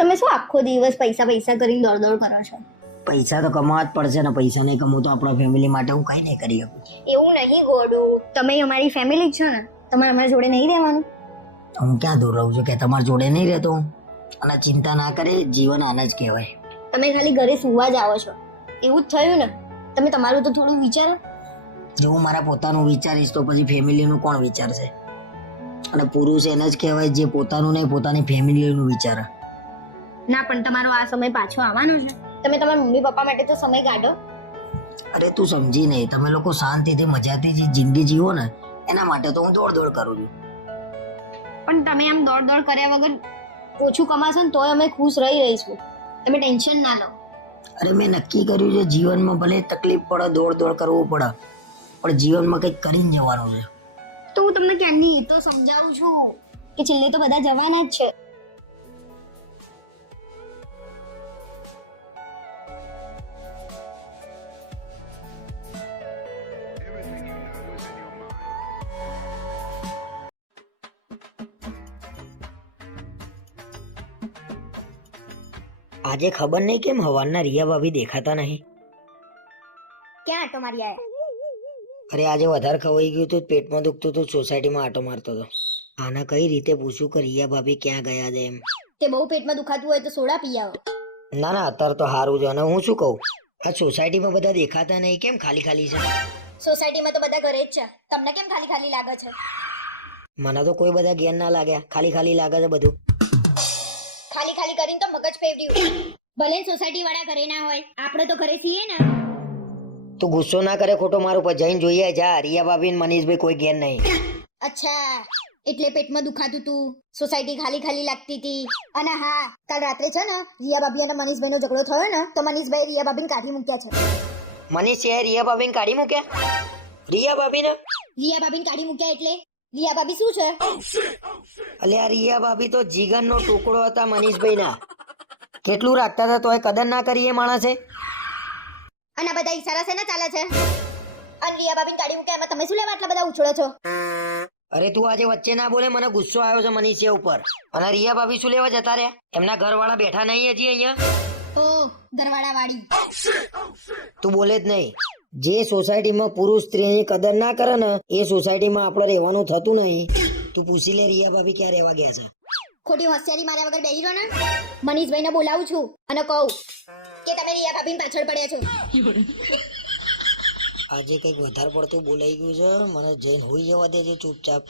તમે શું આખો દિવસ પૈસા પૈસા કરીને દોડ દોડ કરો છો? પૈસા તો કમાવા જ પડશે ને પૈસા નહીં કમાવું તો આપણા ફેમિલી માટે હું કઈ નહીં કરી શકું. એવું નહીં ગોડું. તમે અમારી ફેમિલી જ છો ને તમારે અમારા જોડે નહીં રહેવાનું? હું ક્યાં દૂર રહું છું કે તમારા જોડે નહીં રહેતો અને ચિંતા ના કરે જીવન આના જ કહેવાય. તમે ખાલી ઘરે સુવા જ આવો છો. એવું જ થયું ને? તમે તમારું તો થોડું વિચારો. જો હું મારા પોતાનું વિચારીશ તો પછી ફેમિલીનું કોણ વિચારશે? અને પુરુષ એને જ કહેવાય જે પોતાનું નહીં પોતાની ફેમિલીનું વિચારે. ના પણ તમારો આ સમય પાછો આવવાનો છે. તમે તમારા મમ્મી પપ્પા માટે તો સમય કાઢો. અરે તું સમજી નહીં. તમે લોકો શાંતિથી મજાથી જે જિંદગી જીવો ને એના માટે તો હું દોડ દોડ કરું છું. પણ તમે આમ દોડ દોડ કર્યા વગર ઓછું કમાશો ને તોય અમે ખુશ રહી રહીશું. તમે ટેન્શન ના લો. અરે મેં નક્કી કર્યું છે જીવનમાં ભલે તકલીફ પડે દોડ દોડ કરવું પડે પણ જીવનમાં કંઈક કરીને જવાનું છે. તો હું તમને ક્યાંની એ તો સમજાવું છું કે છેલ્લે તો બધા જવાના જ છે. આજે ખબર નહીં કેમ હવાના રિયા ભાભી દેખાતા નહીં? ક્યાં આટો મારી આયા? અરે આજે વધારે ખવાઈ ગયું હતું પેટમાં દુખતું હતું સોસાયટીમાં આટો મારતો હતો આના કઈ રીતે પૂછું કે રિયા ભાભી ક્યાં ગયા છે એમ? તે બહુ પેટમાં દુખાતું હોય તો સોડા પી આવો. ના ના અત્યારે તો સારું છે. અને હું શું કહું? આ સોસાયટીમાં બધા દેખાતા નહીં કેમ ખાલી ખાલી છે? સોસાયટીમાં તો બધા ઘરે જ છે. તમને કેમ ખાલી ખાલી લાગે છે? મને તો કોઈ બધા ગેર ના લાગ્યા. ખાલી ખાલી લાગે છે બધું. ખાલી ખાલી કરીને તો મગજ ફેવડ્યું ભલે સોસાયટી વાળા ઘરે ના હોય આપણે તો ઘરે છીએ ને. તું ગુસ્સો ના કરે ખોટો મારું પર જઈને જોઈએ જા. રિયા ભાભી ને મનીષભાઈ કોઈ ઘેર નહીં. અચ્છા એટલે પેટમાં દુખાતું તું? સોસાયટી ખાલી ખાલી લાગતી હતી અને હા કાલ રાત્રે છે ને રિયા ભાભી અને મનીષભાઈ નો ઝઘડો થયો ને તો મનીષભાઈ રિયા ભાભી કાઢી મૂક્યા છે. મનીષ છે રિયા ભાભી કાઢી મૂક્યા? રિયા ભાભીને રિયા ભાભી કાઢી મૂક્યા એટલે? રિયા ભાભી શું છે? અલ્યા રિયા ભાભી તો જીગરનો ટુકડો હતા મનીષભાઈના. કેટલું રાખતા હતા તોય કદર ના કરી એ માણસે? અને બધા ઈશારા છે ને ચાલે છે? અને રિયા ભાભી કાઢી મૂકે એમાં તમે શું લેવા આટલા બધા ઉછળો છો? અરે તું આજે વચ્ચે ના બોલે મને ગુસ્સો આવ્યો છે મનીષિયા ઉપર. અને રિયા ભાભી શું લેવા જતા રહ્યા? એમના ઘરવાળા બેઠા નહીં હજી અહીંયા? ઓ ઘરવાળા વાળી તું બોલે જ નહીં. જે સોસાયટીમાં પુરુષ સ્ત્રીની કદર ના કરે ને એ સોસાયટીમાં આપણે રહેવાનું થતું નહીં. તું પૂછી લે રિયા ભાભી ક્યાં રહેવા ગયા છે. ખોટી હોશિયારી માર્યા વગર બેહી રહો ને. મનીષભાઈને બોલાવું છું અને કહું કે તમે રિયા ભાભીની પાછળ પડ્યા છો. આજે કંઈક વધારે પડતું બોલાઈ ગયું છે. મને જઈને હોઈ જવા દેજે ચૂપચાપ.